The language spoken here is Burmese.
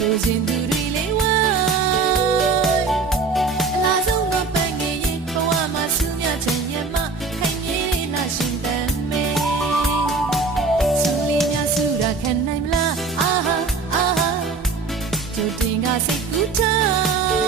လိုချင်သူတွေလေးဝိုင်းအလားဆုံးတော့ပန်းငယ်ရင်ဘဝမှာဆူမြချင်ရမခိုင်မြေနာရှင်တမ်းမေဆူလီများဆူတာခံနိုင်မလားအာဟာအာဟာကျိုတင်ကစိတ်ကူးထား